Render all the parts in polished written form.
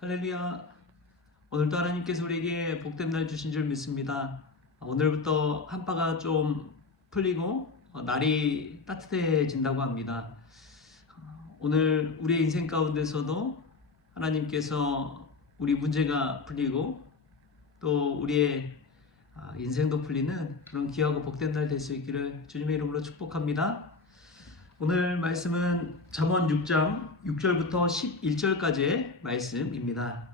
할렐루야. 오늘도 하나님께서 우리에게 복된 날 주신 줄 믿습니다. 오늘부터 한파가 좀 풀리고 날이 따뜻해진다고 합니다. 오늘 우리의 인생 가운데서도 하나님께서 우리 문제가 풀리고 또 우리의 인생도 풀리는 그런 귀하고 복된 날 될 수 있기를 주님의 이름으로 축복합니다. 오늘 말씀은 잠언 6장 6절부터 11절까지의 말씀입니다.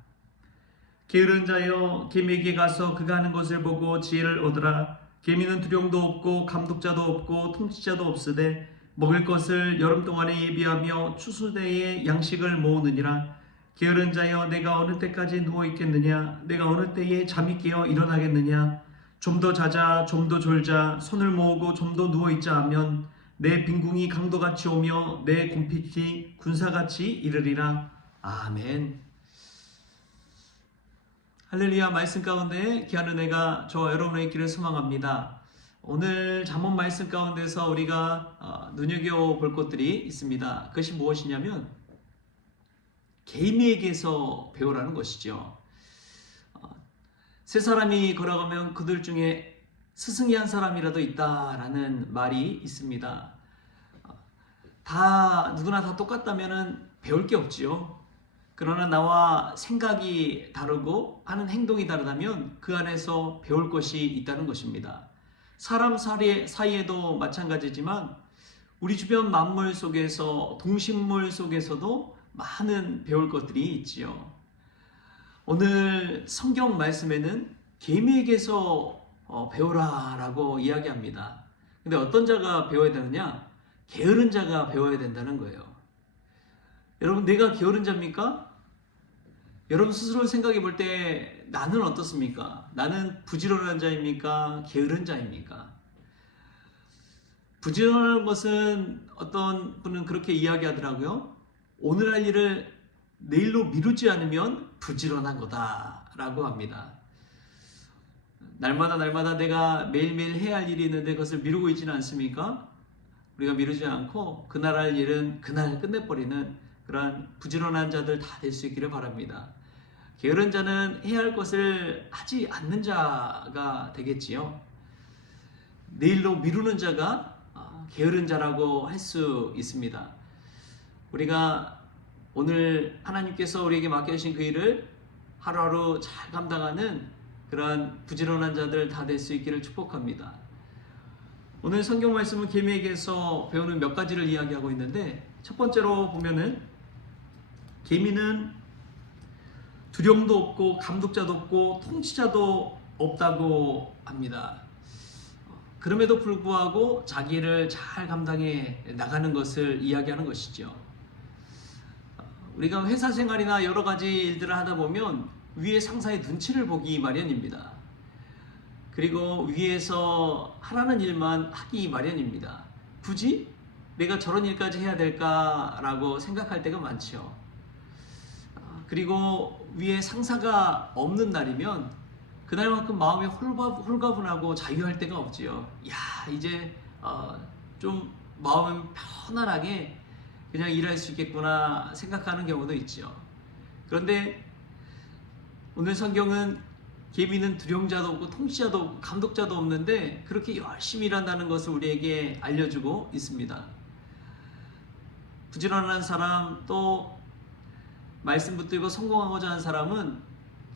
게으른 자여 개미에게 가서 그가 하는 것을 보고 지혜를 얻으라. 개미는 두령도 없고 감독자도 없고 통치자도 없으되 먹을 것을 여름 동안에 예비하며 추수때에 양식을 모으느니라. 게으른 자여 내가 어느 때까지 누워 있겠느냐? 내가 어느 때에 잠이 깨어 일어나겠느냐? 좀 더 자자, 좀 더 졸자, 손을 모으고 좀 더 누워 있자 하면 내 빈궁이 강도같이 오며 내 곰핏이 군사같이 이르리라. 아멘. 할렐루야. 말씀 가운데 귀한 은혜가 저와 여러분의 있기를 소망합니다. 오늘 잠언 말씀 가운데서 우리가 눈여겨볼 것들이 있습니다. 그것이 무엇이냐면 개미에게서 배우라는 것이죠. 세 사람이 걸어가면 그들 중에 스승이 한 사람이라도 있다라는 말이 있습니다. 누구나 다 똑같다면 배울 게 없지요. 그러나 나와 생각이 다르고 하는 행동이 다르다면 그 안에서 배울 것이 있다는 것입니다. 사람 사이에도 마찬가지지만 우리 주변 만물 속에서, 동식물 속에서도 많은 배울 것들이 있지요. 오늘 성경 말씀에는 개미에게서 배우라라고 이야기합니다. 근데 어떤 자가 배워야 되느냐? 게으른 자가 배워야 된다는 거예요. 여러분, 내가 게으른 자입니까? 여러분 스스로 생각해 볼 때 나는 어떻습니까? 나는 부지런한 자입니까? 게으른 자입니까? 부지런한 것은 어떤 분은 그렇게 이야기하더라고요. 오늘 할 일을 내일로 미루지 않으면 부지런한 거다라고 합니다. 날마다 내가 매일매일 해야 할 일이 있는데 그것을 미루고 있지는 않습니까? 우리가 미루지 않고 그날 할 일은 그날 끝내버리는 그러한 부지런한 자들 다 될 수 있기를 바랍니다. 게으른 자는 해야 할 것을 하지 않는 자가 되겠지요. 내일로 미루는 자가 게으른 자라고 할 수 있습니다. 우리가 오늘 하나님께서 우리에게 맡겨주신 그 일을 하루하루 잘 감당하는 그러한 부지런한 자들 다 될 수 있기를 축복합니다. 오늘 성경 말씀은 개미에게서 배우는 몇 가지를 이야기하고 있는데, 첫 번째로 보면은 개미는 두령도 없고 감독자도 없고 통치자도 없다고 합니다. 그럼에도 불구하고 자기를 잘 감당해 나가는 것을 이야기하는 것이죠. 우리가 회사 생활이나 여러 가지 일들을 하다 보면 위에 상사의 눈치를 보기 마련입니다. 그리고 위에서 하라는 일만 하기 마련입니다. 굳이 내가 저런 일까지 해야 될까라고 생각할 때가 많죠. 그리고 위에 상사가 없는 날이면 그날만큼 마음이 홀가분하고 자유할 때가 없지요. 이제 좀 마음이 편안하게 그냥 일할 수 있겠구나 생각하는 경우도 있죠. 그런데 오늘 성경은 개미는 두령자도 없고 통치자도 없고 감독자도 없는데 그렇게 열심히 일한다는 것을 우리에게 알려주고 있습니다. 부지런한 사람, 또 말씀 붙들고 성공하고자 하는 사람은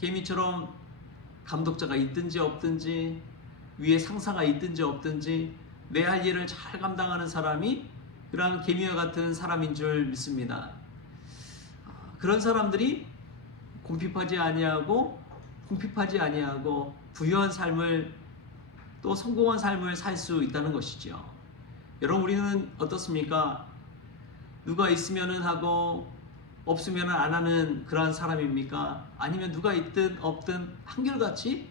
개미처럼 감독자가 있든지 없든지 위에 상사가 있든지 없든지 내 할 일을 잘 감당하는 사람이 그런 개미와 같은 사람인 줄 믿습니다. 그런 사람들이 궁핍하지 아니하고 부유한 삶을, 또 성공한 삶을 살 수 있다는 것이죠. 여러분, 우리는 어떻습니까? 누가 있으면은 하고 없으면은 안 하는 그러한 사람입니까? 아니면 누가 있든 없든 한결같이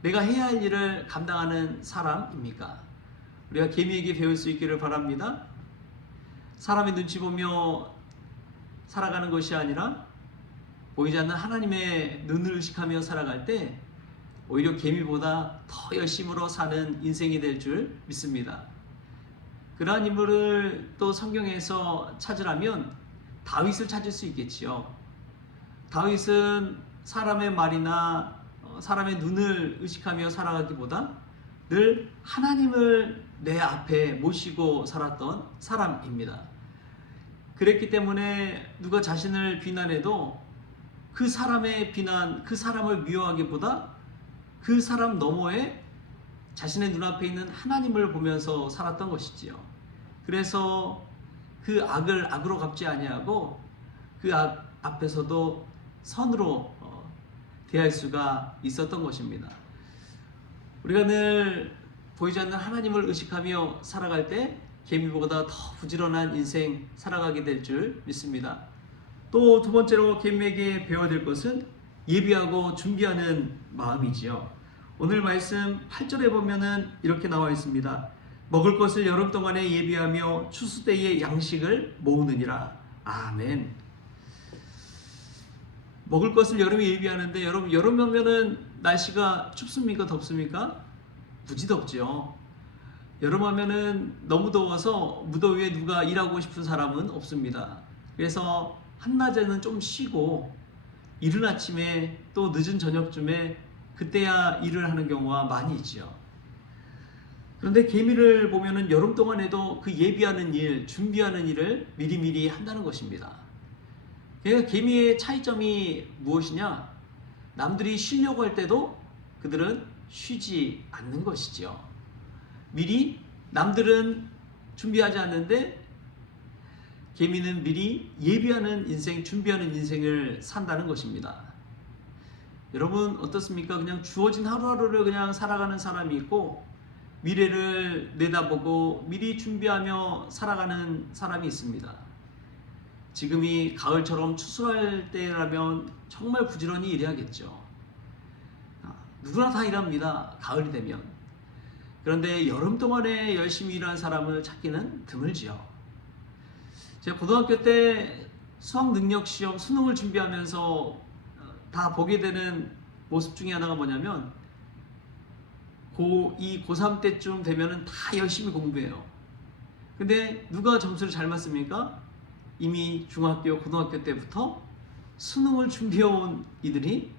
내가 해야 할 일을 감당하는 사람입니까? 우리가 개미에게 배울 수 있기를 바랍니다. 사람의 눈치 보며 살아가는 것이 아니라 보이지 않는 하나님의 눈을 의식하며 살아갈 때 오히려 개미보다 더 열심으로 사는 인생이 될 줄 믿습니다. 그러한 인물을 또 성경에서 찾으라면 다윗을 찾을 수 있겠지요. 다윗은 사람의 말이나 사람의 눈을 의식하며 살아가기보다 늘 하나님을 내 앞에 모시고 살았던 사람입니다. 그랬기 때문에 누가 자신을 비난해도 그 사람의 비난, 그 사람을 미워하기보다 그 사람 너머에 자신의 눈앞에 있는 하나님을 보면서 살았던 것이지요. 그래서 그 악을 악으로 갚지 아니하고 그 악 앞에서도 선으로 대할 수가 있었던 것입니다. 우리가 늘 보이지 않는 하나님을 의식하며 살아갈 때 개미보다 더 부지런한 인생 살아가게 될 줄 믿습니다. 또 두 번째로 개미에게 배워야 될 것은 예비하고 준비하는 마음이지요. 오늘 말씀 8절에 보면은 이렇게 나와 있습니다. 먹을 것을 여름 동안에 예비하며 추수 때에 양식을 모으느니라. 아멘. 먹을 것을 여름에 예비하는데 여름 오면은 날씨가 춥습니까? 덥습니까? 무지 덥죠. 여름 하면은 너무 더워서 무더위에 누가 일하고 싶은 사람은 없습니다. 그래서 한낮에는 좀 쉬고 이른 아침에 또 늦은 저녁쯤에 그때야 일을 하는 경우가 많이 있죠. 그런데 개미를 보면은 여름 동안에도 그 예비하는 일, 준비하는 일을 미리미리 한다는 것입니다. 그러니까 개미의 차이점이 무엇이냐? 남들이 쉬려고 할 때도 그들은 쉬지 않는 것이죠. 미리 남들은 준비하지 않는데 개미는 미리 예비하는 인생, 준비하는 인생을 산다는 것입니다. 여러분 어떻습니까? 그냥 주어진 하루하루를 그냥 살아가는 사람이 있고 미래를 내다보고 미리 준비하며 살아가는 사람이 있습니다. 지금이 가을처럼 추수할 때라면 정말 부지런히 일해야겠죠. 누구나 다 일합니다. 가을이 되면. 그런데 여름 동안에 열심히 일하는 사람을 찾기는 드물지요. 제가 고등학교 때 수학 능력 시험 수능을 준비하면서 다 보게 되는 모습 중에 하나가 뭐냐면 고2, 고3 때쯤 되면은 다 열심히 공부해요. 근데 누가 점수를 잘 맞습니까? 이미 중학교, 고등학교 때부터 수능을 준비해온 이들이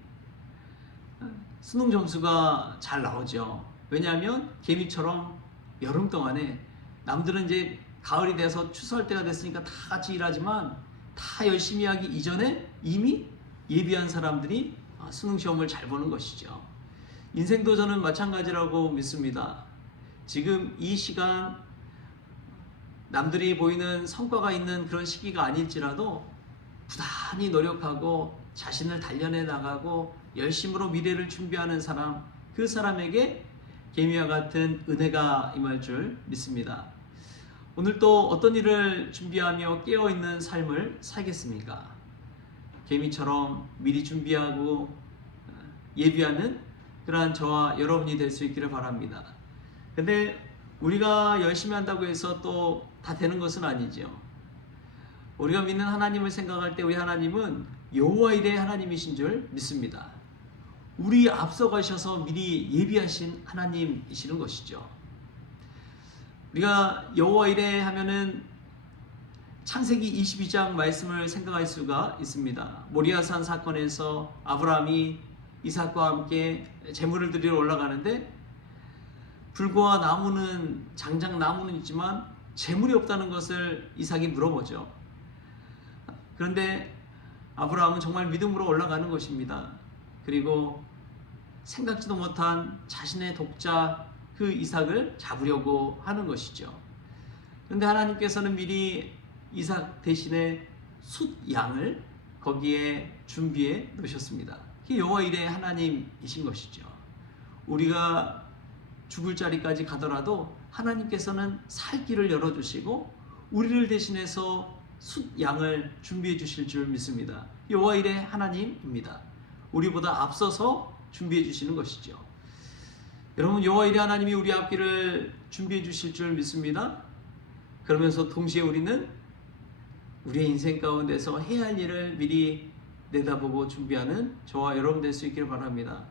수능 점수가 잘 나오죠. 왜냐하면 개미처럼 여름 동안에 남들은 이제 가을이 돼서 추수할 때가 됐으니까 다 같이 일하지만 다 열심히 하기 이전에 이미 예비한 사람들이 수능 시험을 잘 보는 것이죠. 인생도 저는 마찬가지라고 믿습니다. 지금 이 시간 남들이 보이는 성과가 있는 그런 시기가 아닐지라도 부단히 노력하고 자신을 단련해 나가고 열심으로 미래를 준비하는 사람, 그 사람에게 개미와 같은 은혜가 임할 줄 믿습니다. 오늘 또 어떤 일을 준비하며 깨어있는 삶을 살겠습니까? 개미처럼 미리 준비하고 예비하는 그러한 저와 여러분이 될 수 있기를 바랍니다. 근데 우리가 열심히 한다고 해서 또 다 되는 것은 아니죠. 우리가 믿는 하나님을 생각할 때 우리 하나님은 여호와 일의 하나님이신 줄 믿습니다. 우리 앞서가셔서 미리 예비하신 하나님이시는 것이죠. 우리가 여호와 일에 하면은 창세기 22장 말씀을 생각할 수가 있습니다. 모리아산 사건에서 아브라함이 이삭과 함께 제물을 드리러 올라가는데 불과 나무는 장작 나무는 있지만 제물이 없다는 것을 이삭이 물어보죠. 그런데 아브라함은 정말 믿음으로 올라가는 것입니다. 그리고 생각지도 못한 자신의 독자 그 이삭을 잡으려고 하는 것이죠. 그런데 하나님께서는 미리 이삭 대신에 숫양을 거기에 준비해 놓으셨습니다. 그게 여호와 일의 하나님이신 것이죠. 우리가 죽을 자리까지 가더라도 하나님께서는 살 길을 열어주시고 우리를 대신해서 숫양을 준비해 주실 줄 믿습니다. 여호와 일의 하나님입니다. 우리보다 앞서서 준비해 주시는 것이죠. 여러분 여호와 일의 하나님이 우리 앞길을 준비해 주실 줄 믿습니다. 그러면서 동시에 우리는 우리의 인생 가운데서 해야 할 일을 미리 내다보고 준비하는 저와 여러분 될 수 있기를 바랍니다.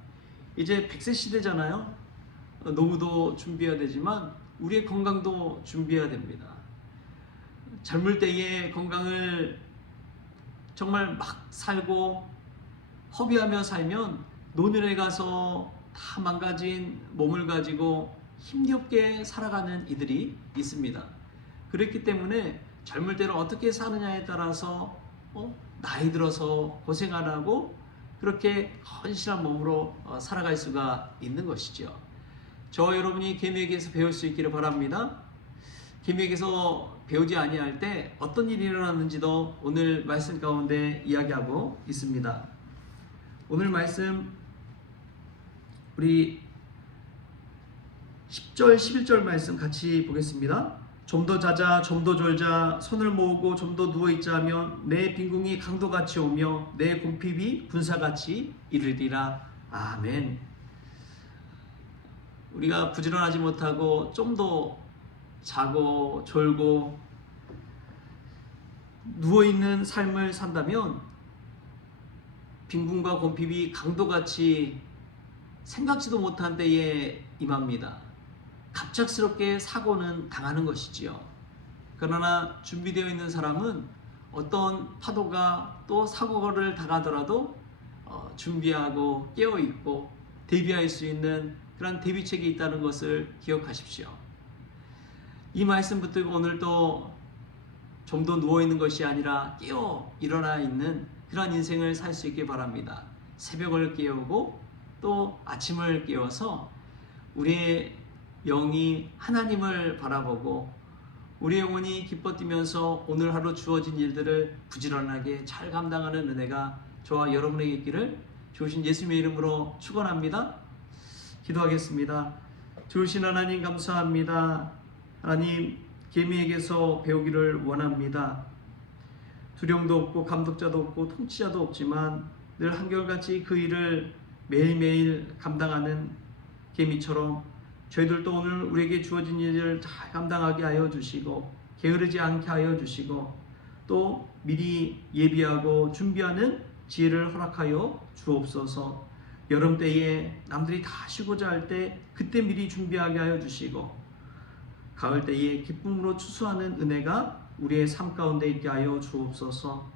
이제 100세 시대잖아요. 노후도 준비해야 되지만 우리의 건강도 준비해야 됩니다. 젊을 때의 건강을 정말 막 살고 허비하며 살면 노년에 가서 다 망가진 몸을 가지고 힘겹게 살아가는 이들이 있습니다. 그렇기 때문에 젊을 때를 어떻게 사느냐에 따라서 나이 들어서 고생 안 하고 그렇게 헌신한 몸으로 살아갈 수가 있는 것이죠. 저와 여러분이 계명에게서 배울 수 있기를 바랍니다. 계명에게서 배우지 아니할 때 어떤 일이 일어났는지도 오늘 말씀 가운데 이야기하고 있습니다. 오늘 말씀 우리 10절 11절 말씀 같이 보겠습니다. 좀 더 자자 좀 더 졸자 손을 모으고 좀 더 누워있자 하면 내 빈궁이 강도같이 오며 내 궁핍이 군사같이 이르리라. 아멘. 우리가 부지런하지 못하고 좀 더 자고 졸고 누워있는 삶을 산다면 빈궁과 궁핍이 강도같이 생각지도 못한 때에 임합니다. 갑작스럽게 사고는 당하는 것이지요. 그러나 준비되어 있는 사람은 어떤 파도가 또 사고를 당하더라도 준비하고 깨어있고 대비할 수 있는 그런 대비책이 있다는 것을 기억하십시오. 이 말씀 붙들고 오늘도 좀 더 누워있는 것이 아니라 깨어 일어나 있는 그런 인생을 살 수 있길 바랍니다. 새벽을 깨우고 또 아침을 깨워서 우리의 영이 하나님을 바라보고 우리 영혼이 기뻐 뛰면서 오늘 하루 주어진 일들을 부지런하게 잘 감당하는 은혜가 저와 여러분에게 있기를 주신 예수님의 이름으로 축원합니다. 기도하겠습니다. 주신 하나님 감사합니다. 하나님 계명에게서 배우기를 원합니다. 두려움도 없고 감독자도 없고 통치자도 없지만 늘 한결같이 그 일을 매일매일 감당하는 계명처럼 저희들도 오늘 우리에게 주어진 일을 잘 감당하게 하여 주시고 게으르지 않게 하여 주시고 또 미리 예비하고 준비하는 지혜를 허락하여 주옵소서. 여름 때에 남들이 다 쉬고자 할 때 그때 미리 준비하게 하여 주시고 가을 때에 기쁨으로 추수하는 은혜가 우리의 삶 가운데 있게 하여 주옵소서.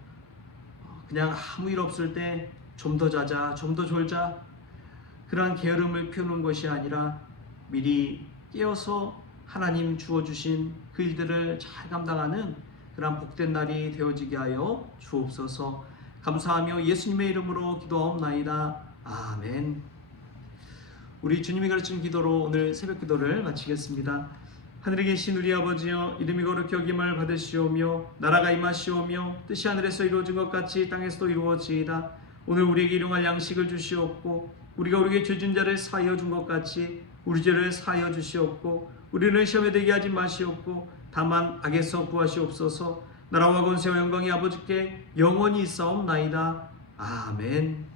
그냥 아무 일 없을 때 좀 더 자자 좀 더 졸자 그러한 게으름을 피우는 것이 아니라 미리 깨어서 하나님 주어주신 그 일들을 잘 감당하는 그런 복된 날이 되어지게 하여 주옵소서. 감사하며 예수님의 이름으로 기도하옵나이다. 아멘. 우리 주님이 가르친 기도로 오늘 새벽 기도를 마치겠습니다. 하늘에 계신 우리 아버지여, 이름이 거룩히 여김을 받으시오며 나라가 임하시오며 뜻이 하늘에서 이루어진 것 같이 땅에서도 이루어지이다. 오늘 우리에게 일용할 양식을 주시옵고 우리가 우리에게 죄진 자를 사하여 준 것 같이 우리 죄를 사하여 주시옵고 우리를 시험에 들게 하지 마시옵고 다만 악에서 구하시옵소서. 나라와 권세와 영광이 아버지께 영원히 있사옵나이다. 아멘.